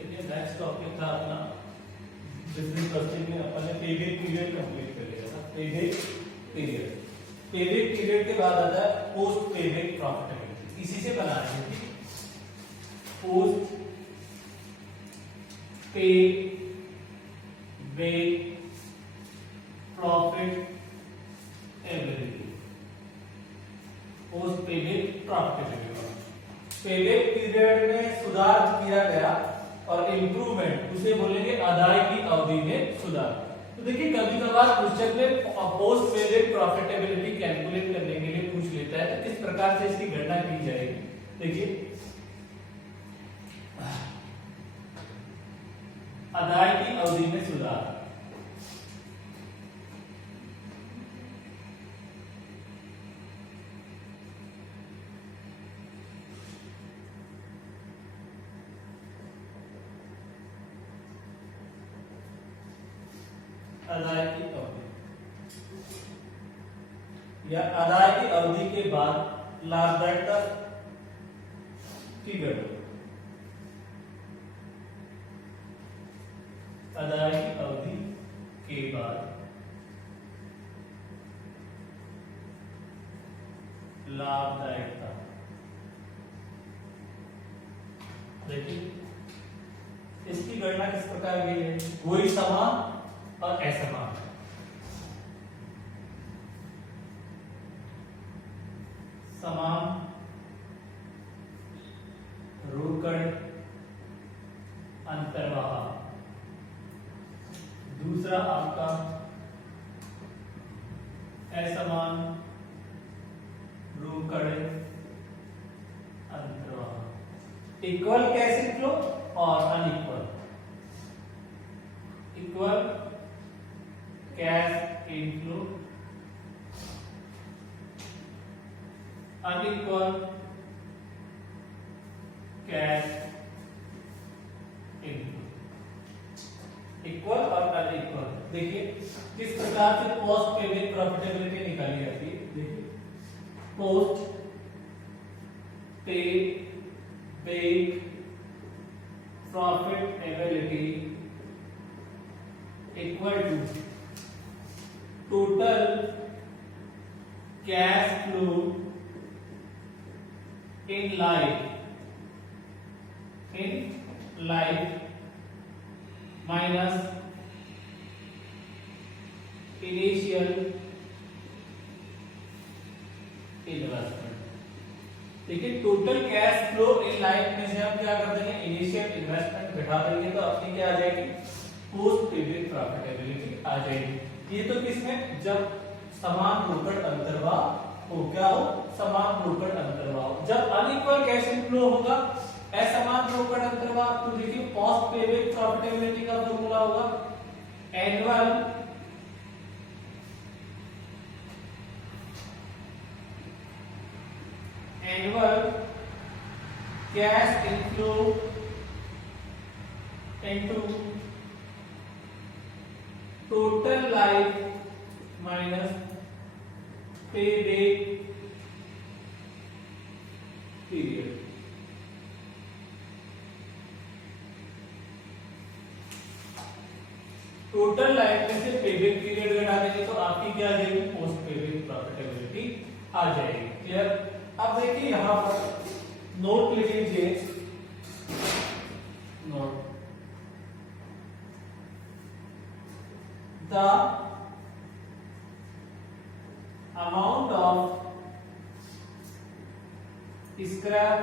देखिए next topic था अपना बिजनेस कॉस्टिंग में अपन ने पेबैक पीरियड कंप्लीट कर लिया था। पेबैक पीरियड के बाद आता है पोस्ट पेबैक प्रॉफिटेबिलिटी। इसी से बना रहे हैं post payback profitability. Post payback profitability payback period में सुधार किया गया और इंप्रूवमेंट उसे बोलेंगे अदायगी की अवधि में सुधार। तो देखिए कभी कभार क्वेश्चन में पोस्ट पेबैक प्रॉफिटेबिलिटी कैलकुलेट करने के लिए पूछ लेता है तो किस प्रकार से इसकी गणना की जाएगी। देखिए अदायगी की अवधि में सुधार, अदायगी अवधि या अदायगी अवधि के बाद लाभदायकता की गणना। अदायगी अवधि के बाद लाभदायकता। देखिए इसकी गणना किस प्रकार की है, कोई समान और असमान। समान रोकड़ अंतर्वाह, दूसरा आपका असमान रोकड़ अंतर्वाह। इक्वल कैश इनफ्लो और unequal. Equal cash inflow, unequal cash inflow. Equal और अनइक्वल देखिए किस प्रकार से पोस्ट पेबैक प्रॉफिटेबिलिटी निकाली जाती है। देखिए post payback profitability equal to total cash flow in life minus initial investment. देखिए total cash flow in life में से हम क्या कर देंगे, इनिशियल इन्वेस्टमेंट घटा देंगे तो अपनी क्या आ जाएगी, पोस्ट पेबैक प्रॉफिटेबिलिटी आ जाएगी। ये तो किसमें, जब समान रोकड़ अंतर्वाह हो, क्या हो, समान रोकड़ अंतर्वाह हो। जब अनइक्वल कैश इनफ्लो होगा, असमान रोकड़ अंतर्वाह, तो देखिए पोस्ट पेबैक प्रॉफिटेबिलिटी का फॉर्मूला होगा annual cash inflow into total life minus payback period. Total life में से पेबैक पीरियड घटा देंगे तो आपकी क्या आ जाएगी, पोस्ट पेबैक प्रॉफिटेबिलिटी आ जाएगी। क्लियर। अब देखिए यहां पर नोट लिख लीजिए, note the amount of scrap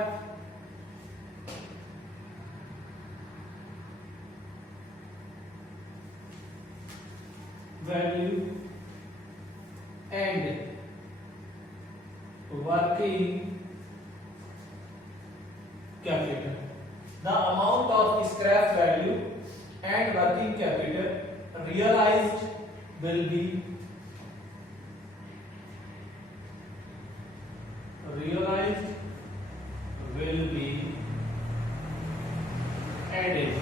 value and working capital. The amount of scrap value and working capital realized will be added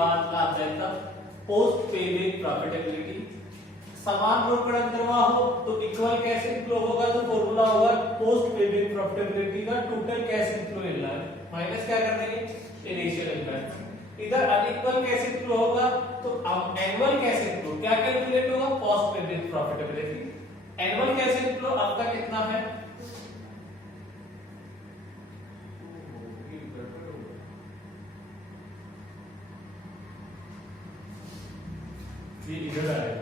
बाद लाभदायकता पोस्ट पेबैक प्रॉफिटेबिलिटी। समान रोकड़ अंतर्वाह हो तो इक्वल कैश इनफ्लो होगा, तो फॉर्मूला होगा पोस्ट पेबैक प्रॉफिटेबिलिटी का total cash inflow in life minus क्या कर देंगे इनिशियल इन्वेस्टमेंट। इधर अनइक्वल कैश इनफ्लो होगा तो एनुअल कैश इनफ्लो क्या कैलकुलेट होगा post payback profitability. Annual cash inflow आपका कितना है, ये इधर आएगा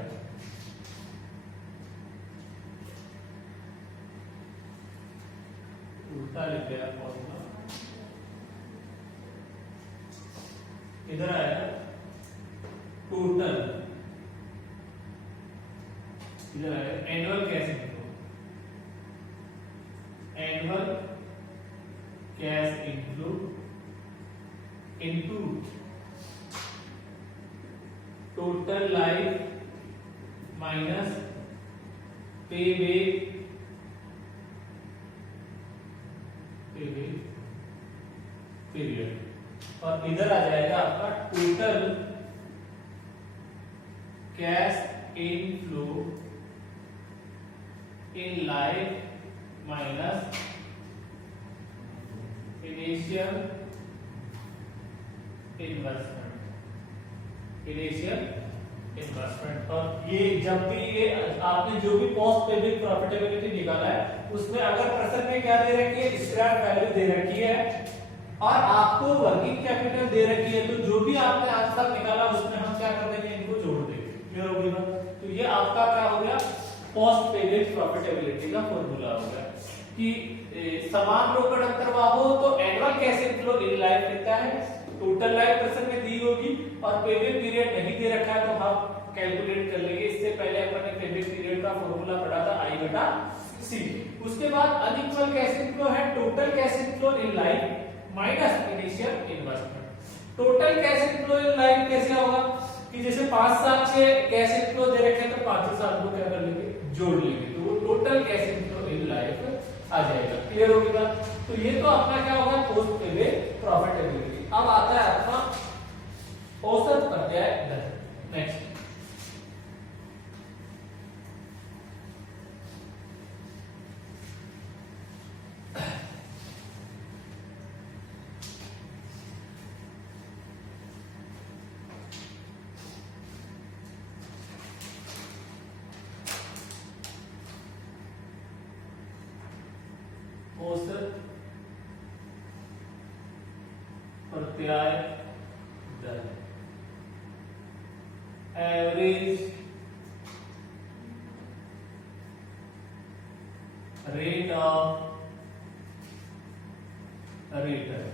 उल्टा लिख दिया फॉर्मूला, इधर आएगा टोटल, इधर आएगा annual cash inflow, annual cash inflow into total life minus payback period, और इधर आ जाएगा आपका total cash inflow in life minus initial investment. और ये जब भी ये आपने जो भी पोस्ट पेबैक प्रॉफिटेबिलिटी निकाला है उसमें अगर प्रश्न में क्या दे रखी है स्क्रैप वैल्यू दे रखी है और आपको वर्किंग कैपिटल दे रखी है, तो जो भी आपने आज तक निकाला उसमें हम क्या कर देंगे इनको जोड़ देंगे। क्लियर हो गया? तो ये आपका क्या हो गया पोस्ट पेबैक प्रॉफिटेबिलिटी का फॉर्मूला हो गया कि समान रोकड़ अंतर्वाह हो तो annual cash inflow in life लिखता है, टोटल लाइफ प्रश्न में दी होगी और पेबैक पीरियड नहीं दे रखा है तो हम कैलकुलेट कर लेंगे। इससे पहले अपन ने पेबैक पीरियड का फॉर्मूला पढ़ा था I/C। उसके बाद अनइक्वल कैश इनफ्लो है total cash inflow in life minus initial investment. Total cash inflow in life कैसे होगा कि जैसे 5 साल से कैश इनफ्लो दे रखे हैं तो 5 साल को क्या कर लेंगे जोड़ लेंगे, तो वो total cash inflow in life आ जाएगा। क्लियर हो गया? तो ये तो अपना क्या होगा पोस्ट पेबैक प्रॉफिटेबिलिटी। अब आता है अपना औसत प्रत्याय दर। नेक्स्ट औसत प्रत्याय दर, average rate of return.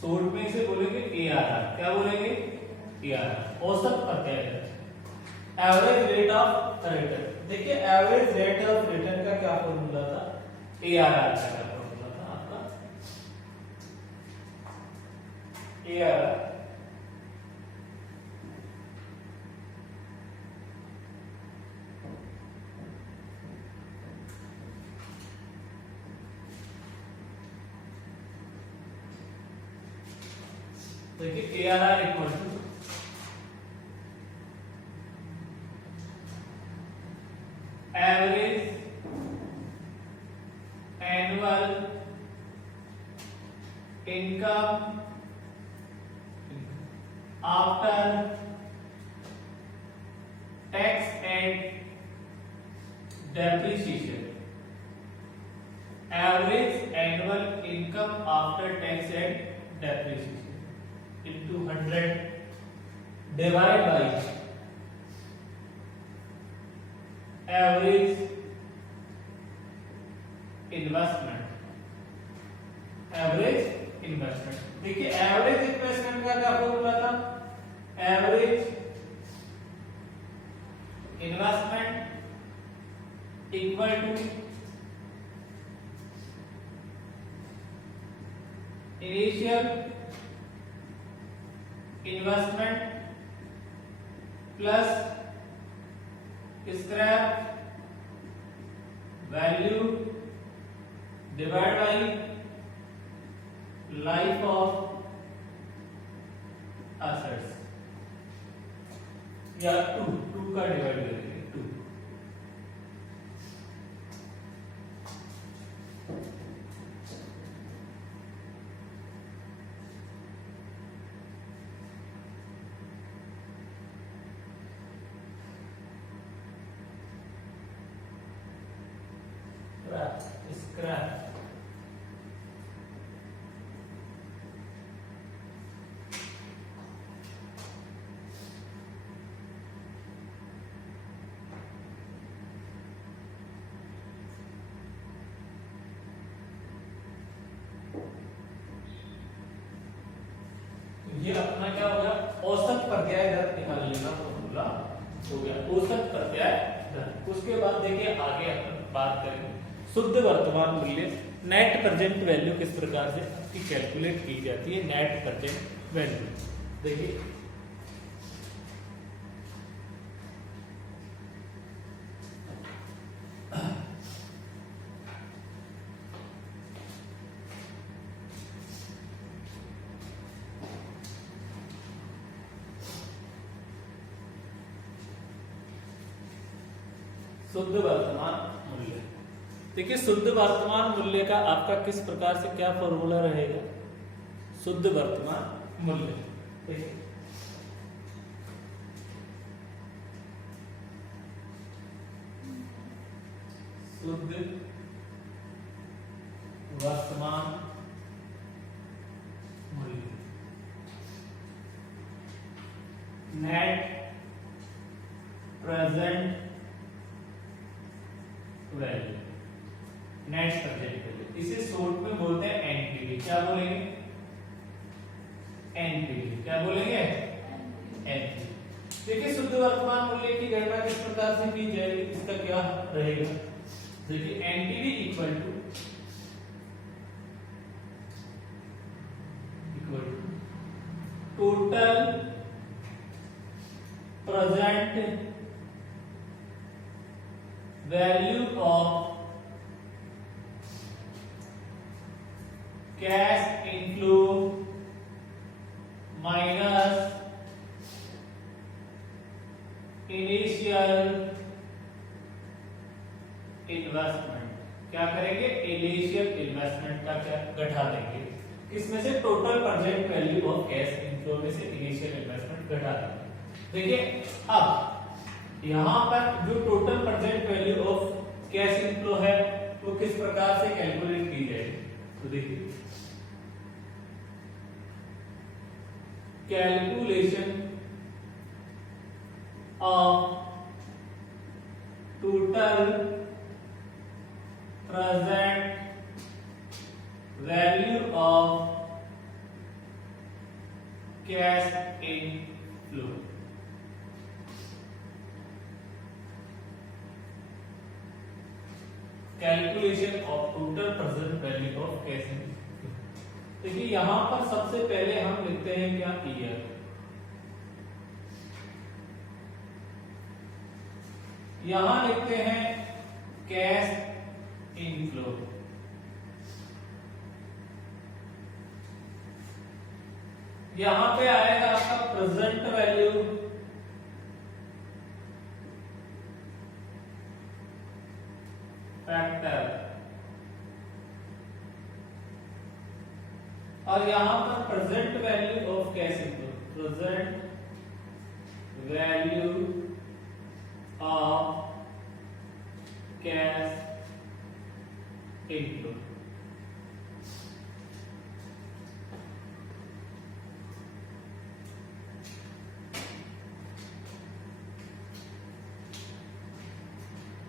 Short में इसे बोलेंगे ARR। क्या बोलेंगे ARR, औसत प्रत्याय दर, एवरेज रेट ऑफ रिटर्न। देखिए एवरेज रेट ऑफ रिटर्न का क्या फॉर्मूला था, ARR का क्या फॉर्मूला था आपका ARR देखिए ARR equal to average annual income after tax and depreciation. Average annual income after tax and depreciation into 100 divide by average investment। Average investment, देखिए average investment का क्या फॉर्मूला था, average investment equal to initial investment plus scrap value divide by life of assets या 2 का divide करेंगे 2। Scrap ये अपना क्या हो गया, औसत प्रत्यय दर निकालने का फॉर्मूला हो गया, औसत प्रत्यय दर। उसके बाद देखिए आगे अपन बात करेंगे शुद्ध वर्तमान मूल्य, नेट प्रेजेंट वैल्यू किस प्रकार से इसकी कैलकुलेट की जाती है। नेट प्रेजेंट वैल्यू देखिए शुद्ध वर्तमान मूल्य। देखिए शुद्ध वर्तमान मूल्य का आपका किस प्रकार से क्या फॉर्मूला रहेगा। शुद्ध वर्तमान मूल्य देखिए शुद्ध वर्तमान मूल्य net present value, net present value, इसे शॉर्ट में बोलते हैं एनपीवी। क्या बोलेंगे, एनपीवी। क्या बोलेंगे, एनपीवी। देखिए शुद्ध वर्तमान मूल्य की गणना किस प्रकार से की जाएगी, इसका क्या रहेगा। देखिए NPV equal to total present value of cash inflow minus initial investment। क्या करेंगे, इनिशियल इन्वेस्टमेंट का क्या घटा देंगे, किसमें से, total present value of cash inflow में से इनिशियल इन्वेस्टमेंट घटा देंगे। देखिए अब यहां पर जो total present value of cash inflow है वो किस प्रकार से कैलकुलेट की जाएगी। तो देखिए calculation of total present value of cash inflow. Calculation of total present value of cash inflow. देखिए यहां पर सबसे पहले हम लिखते हैं क्या, ईयर। यहां लिखते हैं कैश इनफ्लो। यहां पे आएगा आपका प्रेजेंट वैल्यू फैक्टर, और यहां पर present value of cash inflow, present value of cash inflow.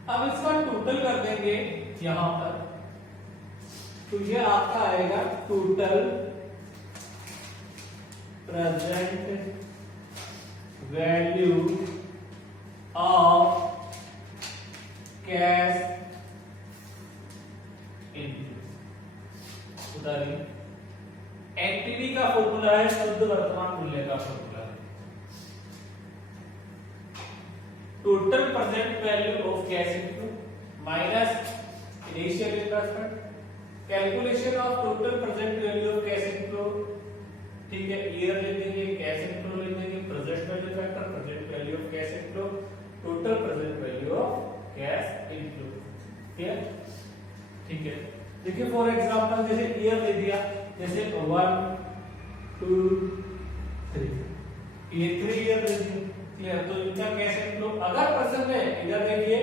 अब इसका टोटल कर देंगे यहां पर, तो ये आपका आएगा total present value of cash inflow. उदाहरण एनपीवी का फॉर्मूला है शुद्ध वर्तमान मूल्य का फॉर्मूला है total present value of cash inflow minus initial investment. Calculation of total present value of cash inflow ठीक है, ईयर लिख देंगे, कैश इनफ्लो लिख देंगे, present value factor, present value of cash inflow, total present value of cash inflow. Clear? ठीक है, देखिए for example जैसे ईयर दे दिया, जैसे 1 2 3, ये 3 ईयर दे दिया। क्लियर? तो इनका कैश इनफ्लो अगर प्रश्न में इधर देखिए,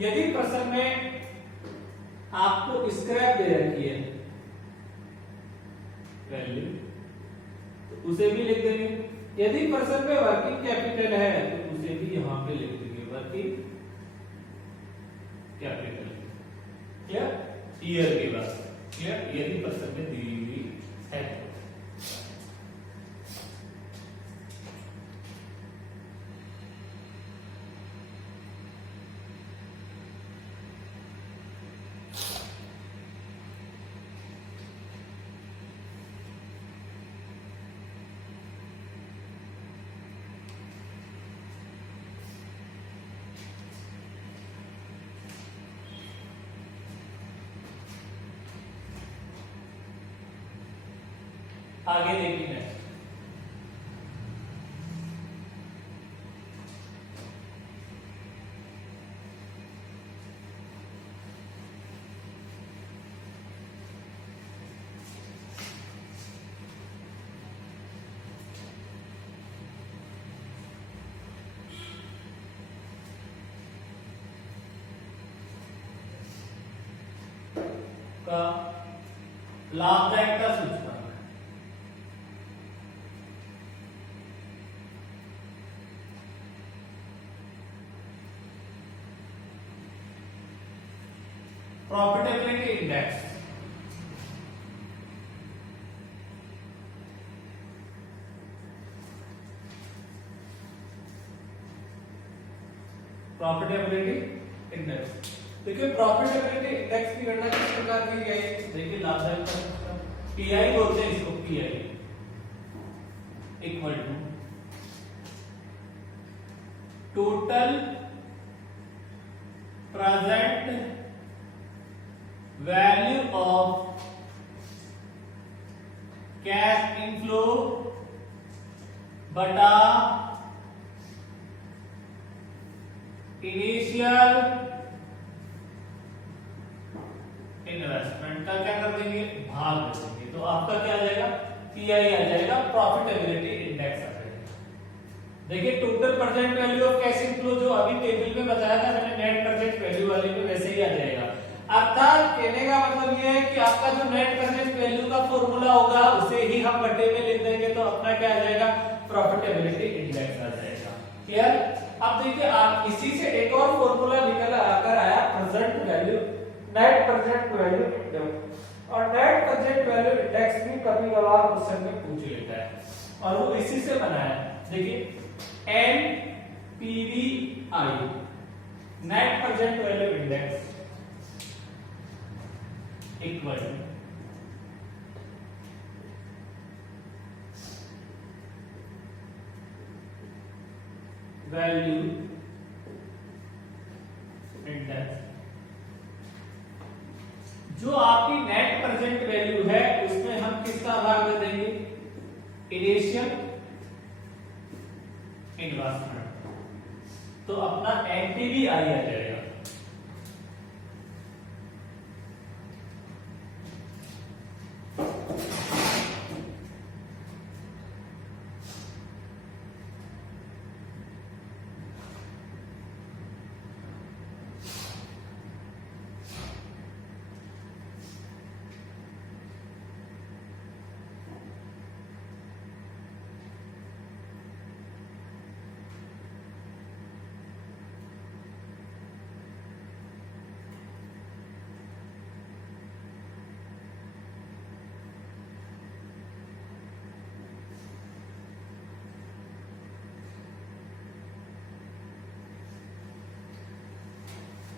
यदि प्रश्न में आपको स्क्रैप दे रखी है वैल्यू तो उसे भी लिख देंगे, यदि प्रश्न में वर्किंग कैपिटल है तो उसे भी यहां पे लिख देंगे, वर्किंग कैपिटल। क्लियर? ईयर के बाद। क्लियर? यदि प्रश्न में दी हुई है। आगे देखिए नेक्स्ट, का लाभदायकता सूचकांक। Profitability index, profitability index. देखिए प्रॉफिटेबिलिटी इंडेक्स की गणना किस प्रकार की गई, देखिए लाभदायकता पीआई बोलते हैं इसको, PI equal to total present value of cash inflow बटा इनिशियल इन्वेस्टमेंट का क्या कर देंगे, भाग दे देंगे। तो आपका क्या आ जाएगा, पीआई आ जाएगा, प्रॉफिटेबिलिटी इंडेक्स आ जाएगा। देखिए total present value of cash inflow जो अभी टेबल में बताया था मैंने नेट प्रेजेंट वैल्यू वाले में, वैसे ही आ जाएगा। अर्थात कहने का मतलब ये है कि आपका जो नेट प्रेजेंट वैल्यू का फॉर्मूला होगा उसे ही हम बटे में लिख देंगे, तो अपना क्या आ जाएगा, प्रॉफिटेबिलिटी इंडेक्स आ जाएगा। क्लियर? अब देखिए आप इसी से एक और फॉर्मूला निकल आकर आया, present value, net present value index. और नेट प्रेजेंट वैल्यू इंडेक्स भी कभी कभार क्वेश्चन में पूछ लेता है, और वो इसी से बना है। देखिए NPV net present value index equal value index. जो आपकी नेट प्रेजेंट वैल्यू है उसमें हम किसका भाग दे देंगे, इनिशियल इन्वेस्टमेंट, तो अपना एनपीवी आ जाएगा।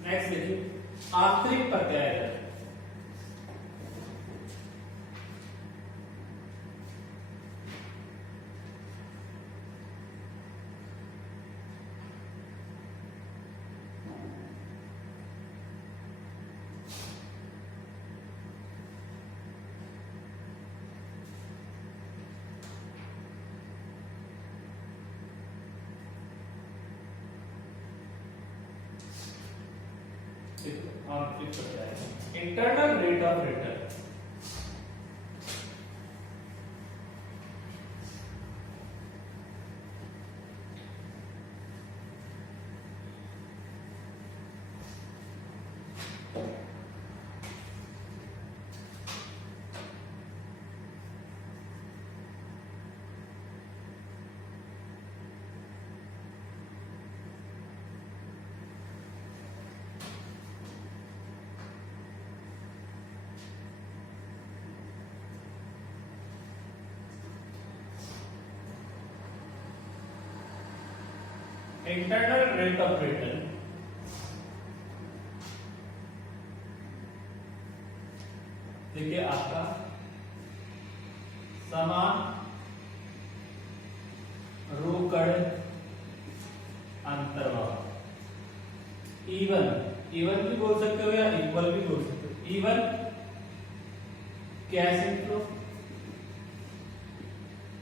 नेक्स्ट देखिए आंतरिक प्रत्याय दर। Internal rate of return. Internal rate of return देखिए आपका समान रोकड़ अंतर्वाह, इवन भी बोल सकते हो या इक्वल भी बोल सकते हो। इवन कैश इनफ्लो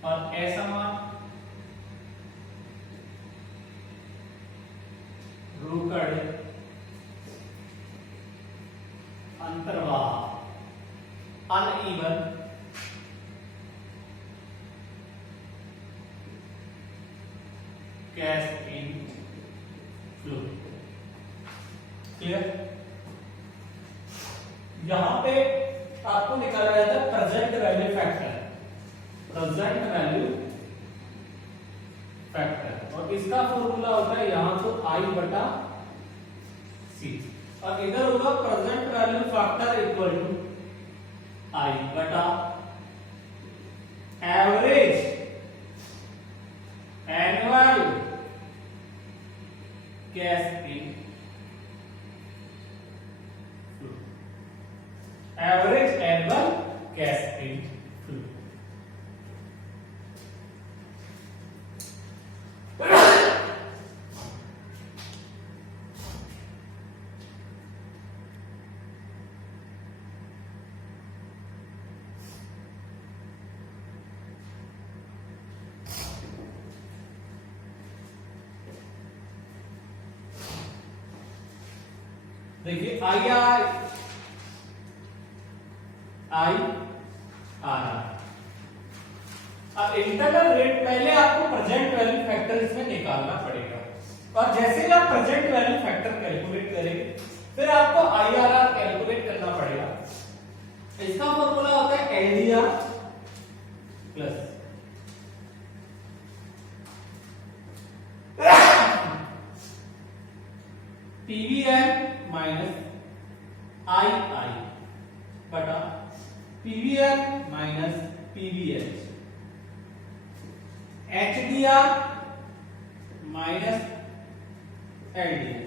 और असमान रोकड़ अंतर्वाह, अनइवन कैश इनफ्लो। क्लियर? यहां पे आपको निकाला जाता है present value factor, present value factor, और इसका फॉर्मूला होता है यहां तो I बटा C, और इधर होगा present value factor equal to I बटा average annual cash inflow, average annual cash inflow. देखिए आई आर अब इंटरनल रेट पहले आपको प्रेजेंट वैल्यू फैक्टर इसमें निकालना पड़ेगा, और जैसे ही आप प्रेजेंट वैल्यू फैक्टर कैलकुलेट करेंगे फिर आपको IRR कैलकुलेट करना पड़ेगा। इसका फॉर्मूला होता है LDR plus PVR minus II बटा PVR minus PVH, HDR minus LDR।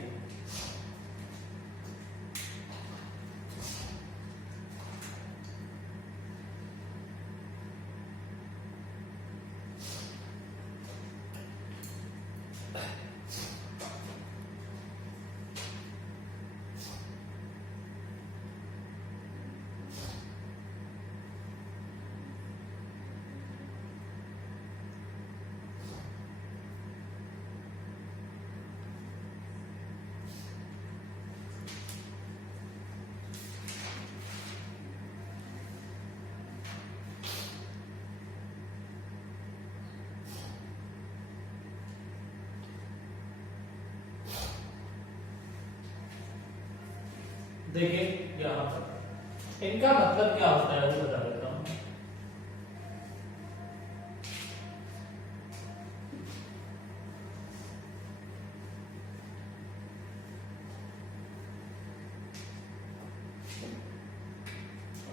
देखिए यहां पर इनका मतलब क्या होता है वो बता देता हूं।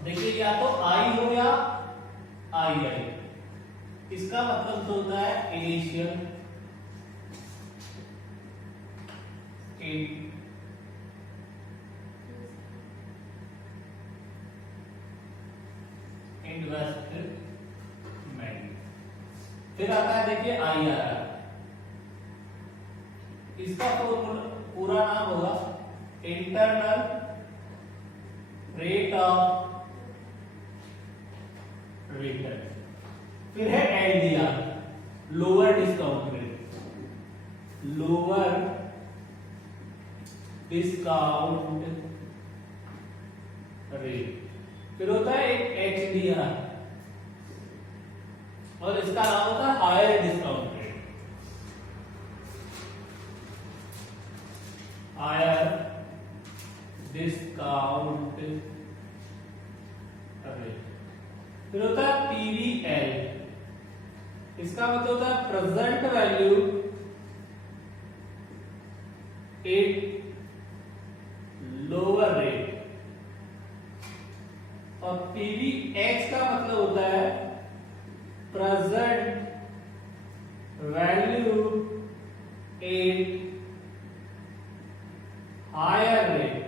देखिए या तो आई हो या आई, इसका मतलब तो होता है इनिशियल इन्वेस्टमेंट। फिर आता है देखिए IRR, इसका पूरा नाम होगा इंटरनल रेट ऑफ रिटर्न। फिर है LDR, lower discount rate, lower discount rate, फिर होता है एक HDR और इसका नाम होता है higher discount rate, higher discount rate. फिर होता है PVL, इसका मतलब होता है present value at lower rate, और PVH का मतलब होता है present value at higher rate.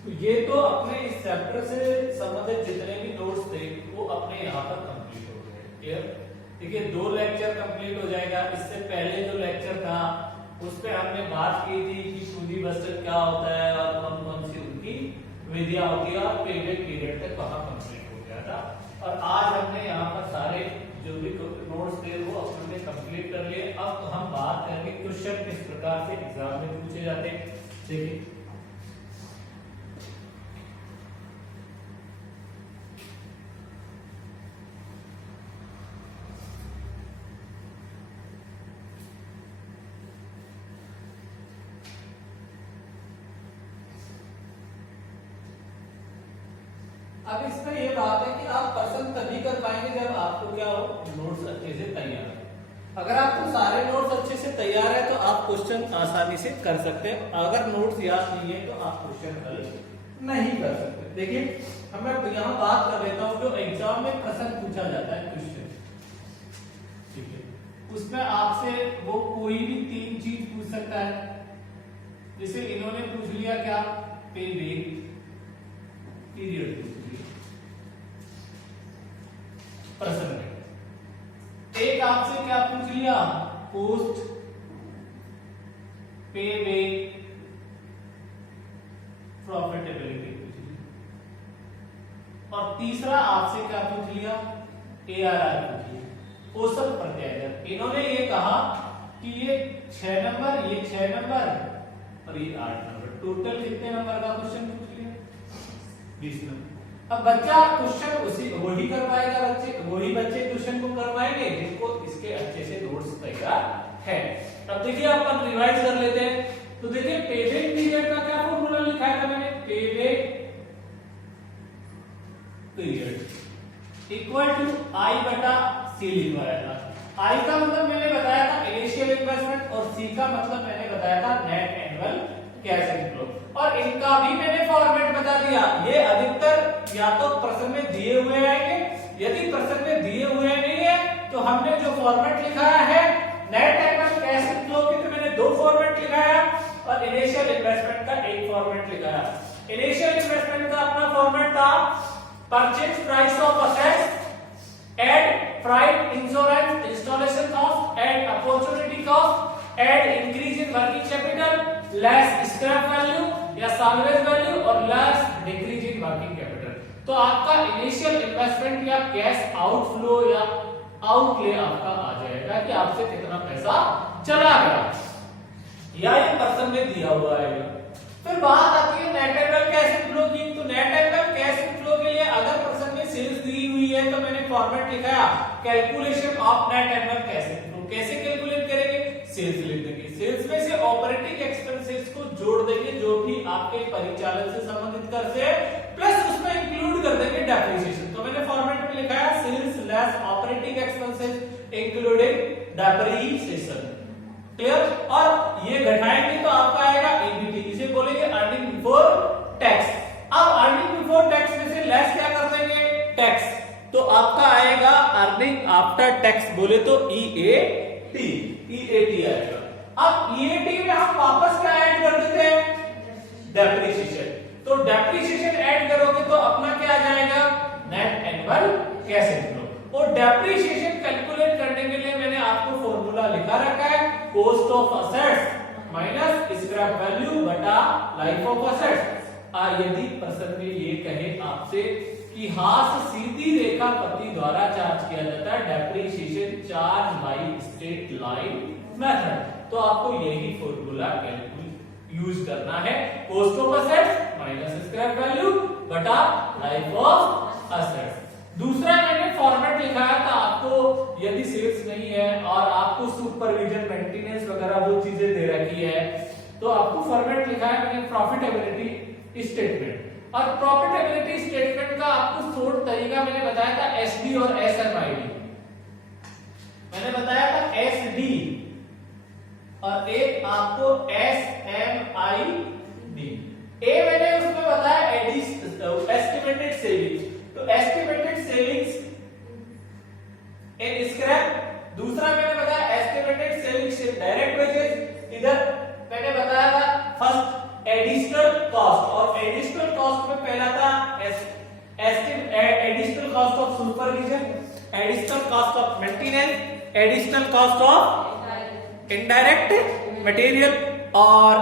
तो ये तो अपने इस चैप्टर से संबंधित जितने भी नोट्स थे वो अपने यहाँ पर कंप्लीट हो गए। क्लियर? देखिए 2 लेक्चर कंप्लीट हो जाएगा। इससे पहले जो लेक्चर था उस पे हमने बात की थी कि सूदी बस्टर क्या होता है और कौन कौन सी उनकी विधियां होती है और पेमेंट पीरियड तक वहां कंप्लीट हो गया था। और आज हमने यहाँ पर सारे जो भी नोट्स थे वो अपने कंप्लीट कर लिए। अब तो हम बात करेंगे क्वेश्चन किस प्रकार से एग्जाम में पूछे जाते हैं। देखिए अब इसमें ये बात है कि आप पसंद तभी कर पाएंगे जब आपको क्या हो, नोट्स अच्छे से तैयार है। अगर आपको सारे नोट्स अच्छे से तैयार है तो आप क्वेश्चन आसानी से कर सकते हैं। अगर नोट्स याद नहीं है तो आप क्वेश्चन हल नहीं कर सकते। देखिए मैं यहाँ बात कर लेता हूँ जो एग्जाम में प्रश्न पूछा जाता है क्वेश्चन, ठीक है, उसमें आपसे वो कोई भी 3 चीज पूछ सकता है। जैसे इन्होंने पूछ लिया क्या, पे बैक पीरियड प्रश्न में। एक आपसे क्या पूछ लिया, पोस्ट पे बैक प्रॉफिटेबिलिटी पूछ लिया, और तीसरा आपसे क्या पूछ लिया, ARR पूछ लिया, औसत प्रत्याय। इन्होंने ये कहा कि ये 6 नंबर, ये 6 नंबर और ये 8 नंबर, टोटल कितने नंबर का क्वेश्चन पूछ लिया, 20 नंबर। अब बच्चा क्वेश्चन वही कर पाएगा, वही बच्चे क्वेश्चन को कर पाएंगे जिनको इसके अच्छे से नोट्स तैयार है। अब देखिए अपन रिवाइज कर लेते हैं। तो देखिए पेबैक पीरियड का क्या फॉर्मूला लिखा था मैंने, payback period equal to I/C लिखवाया था। I का मतलब मैंने बताया था इनिशियल इन्वेस्टमेंट और C का मतलब मैंने बताया था नेट एनुअल कैश इनफ्लो, और इनका भी मैंने फॉर्मेट बता दिया। ये अधिकतर या तो प्रश्न में दिए हुए आएंगे, यदि प्रश्न में दिए हुए नहीं है तो हमने जो फॉर्मेट लिखाया है नेट एनुअल कैश इनफ्लो की, तो मैंने 2 फॉर्मेट लिखाया और इनिशियल इन्वेस्टमेंट का एक फॉर्मेट लिखाया। इनिशियल इन्वेस्टमेंट का अपना फॉर्मेट था purchase price of assets add freight insurance installation cost add opportunity cost add increase in working capital less scrap value या साल्वेज वैल्यू और less decrease in working capital. तो आपका initial investment या cash outflow या outlay आपका आ जाएगा कि आपसे कितना पैसा चला गया, या ये पर्सन में दिया हुआ आएगा। फिर बात आती है नेट एनुअल कैश इनफ्लो की। तो नेट एनुअल कैश इनफ्लो के लिए अगर पर्सन में सेल्स दी हुई है तो मैंने फॉर्मेट लिखा calculation of net annual cash inflow. कैसे कैलकुलेट करेंगे, सेल्स लिख देंगे, सेल्स में से ऑपरेटिंग एक्सपेंसेस को जोड़ देंगे जो भी आपके परिचालन से संबंधित कर से, प्लस उसमें इंक्लूड कर देंगे डेप्रिसिएशन। तो मैंने फॉर्मेट में लिखा है sales less operating expenses including depreciation. Clear? और ये घटाएंगे तो आपका आएगा ईबीटी, इसे बोलेंगे अर्निंग बिफोर टैक्स। अब अर्निंग बिफोर टैक्स में से लेस क्या कर देंगे? टैक्स। तो आपका आएगा अर्निंग आफ्टर टैक्स, बोले तो ईएटी, ईएटी आएगा। अब ईएटी में हम वापस क्या ऐड कर देते हैं? डेप्रिसिएशन। तो डेप्रिसिएशन ऐड करोगे तो अपना क्या आ जाएगा? Net annual cash inflow. और डेप्रिसिएशन कैलकुलेट करने के लिए मैंने आपको फॉर्मूला लिखा रखा है, cost of assets minus scrap value बटा लाइफ ऑफ असेट्स। यदि पर्सन में ये कहे आपसे कि हाथ सीधी रेखा पद्धति द्वारा चार्ज किया जाता है depreciation charge by straight line method, तो आपको यही फॉर्मूला यूज करना है, cost of assets minus scrap value बटा लाइफ ऑफ असेट्स। दूसरा मैंने फॉर्मेट लिखाया था आपको, यदि सेल्स नहीं है और आपको सुपरविजन मेंटेनेंस वगैरह वो चीजें दे रखी है, तो आपको फॉर्मेट लिखा है मैंने प्रॉफिटेबिलिटी स्टेटमेंट। और प्रॉफिटेबिलिटी स्टेटमेंट का आपको शॉर्ट तरीका मैंने बताया था एसडी और एसएमआईडी। मैंने बताया था एसडी और एक आपको एसएमआईडी। ए मैंने उसमें बताया एस्टिमेटेड सेविंग्स, तो एस्टिमेटेड सेविंग्स इन स्क्रैप। दूसरा मैंने बताया estimated savings in direct wages. इधर मैंने बताया था फर्स्ट एडिशनल कॉस्ट, और एडिशनल कॉस्ट में पहला था additional cost of supervision, additional cost of maintenance, additional cost of indirect material और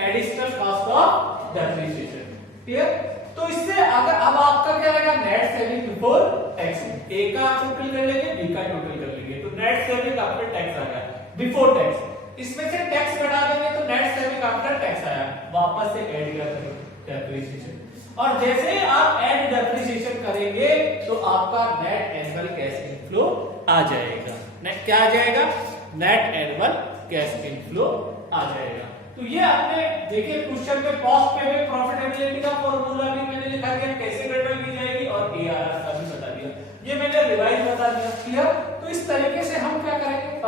additional cost of depreciation. Clear? तो इससे अगर अब आपका क्या रहेगा? Net saving before tax. A का टोटल कर लेंगे, बी का टोटल कर लेंगे, तो नेट सेविंग आफ्टर टैक्स आ गया बिफोर टैक्स। इसमें से टैक्स घटा देंगे तो नेट सेविंग आफ्टर टैक्स आया, वापस से ऐड कर देंगे डेप्रिसिएशन। और जैसे ही आप ऐड डेप्रिसिएशन करेंगे तो आपका नेट एनुअल कैश इनफ्लो आ जाएगा। नेट क्या आ जाएगा? नेट एनुअल कैश इनफ्लो आ जाएगा। तो ये आपने देखिए क्वेश्चन में कॉस्ट पे में प्रॉफिटेबिलिटी का फॉर्मूला भी मैंने लिखा दिया, कैसे गणना की जाएगी, और एआरआर का भी बता दिया। ये मैंने रिवाइज बता दिया। क्लियर? तो इस तरीके से हम क्या करेंगे?